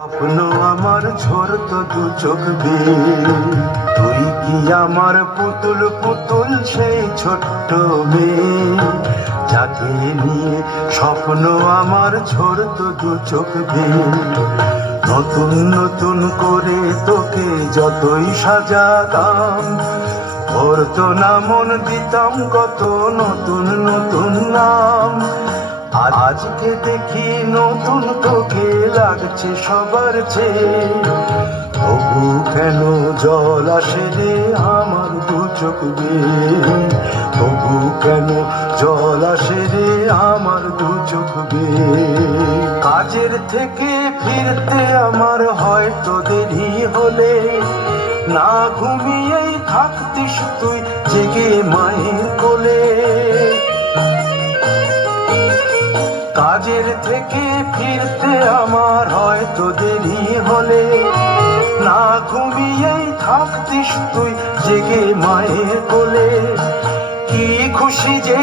স্বপ্ন আমার ঝরত দু চোখ বেয়ে, তুই কি আমার পুতুল পুতুল সেই ছোট্ট মেয়ে, যাকে নিয়ে স্বপ্ন আমার ঝরত দু চোখ বেয়ে। নতুন নতুন করে তোকে যতই সাজাতাম, ভরতো না মন, দিতাম কত নতুন নতুন নাম। আজকে দেখি নতুন তোকে লাগছে সবার চেয়ে, তবু কেন জল আসে রে আমার দু চোখ বেয়ে, তবু কেন জল আসে রে আমার দু চোখ বেয়ে। কাজের থেকে ফিরতে আমার হয়তো দেরি হলে, না ঘুমিয়েই থাকতিস তুই জেগে মায়ের কোলে। কাজের থেকে ফিরতে আমার হয়তো দেরি হলে, না ঘুমিয়েই থাকতিস তুই জেগে মায়ের কোলে। কি খুশি যে